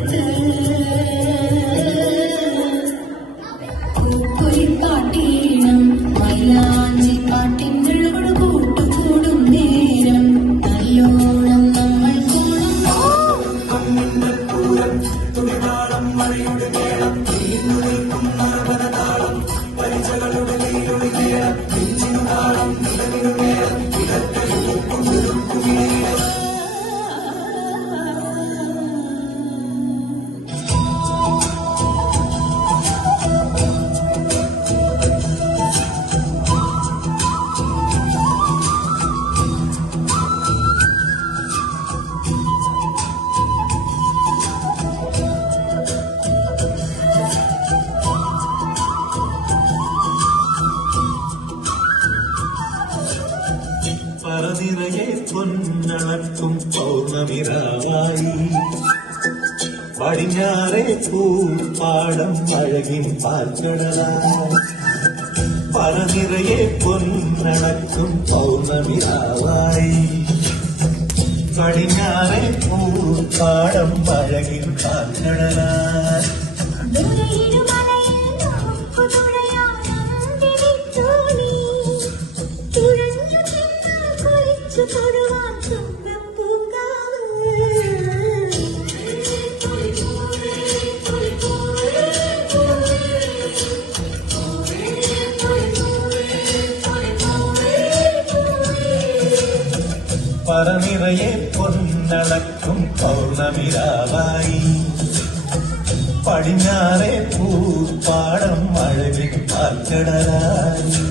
തീരത്ത് പാട്ടീണം മൈലാഞ്ചി പാട്ടിൻകളോട് കൂട്ടുകൂടും നേരം നല്ലോണം നമ്മൾ തുണിതാളം മഴയുടെ മേളം നീണ്ടുനിൽക്കും മരവനതാളം പരിചകളുടെ നീരൊളി നേരം നെഞ്ചിനുതാളം നിലവിനു നേരം ഇടക്കയൊപ്പം നിൽക്കുമേരം പറനിറയെ പൊന്നളക്കും പൗർണമിരാവായി പടിഞ്ഞാറെ പൂപ്പാടം അഴകിൻ പാൽക്കടലായി പറനിറയെ പൊന്നളക്കും പൗർണമിരാവായി പടിഞ്ഞാറെ പൂപ്പാടം അഴകിൻ പാൽക്കടലായി പറനിറയെ പൊന്നളക്കും പൗർണമിരാവായി പടിഞ്ഞാറെ പൂപ്പാടം അഴകിൻ പാൽക്കടലായി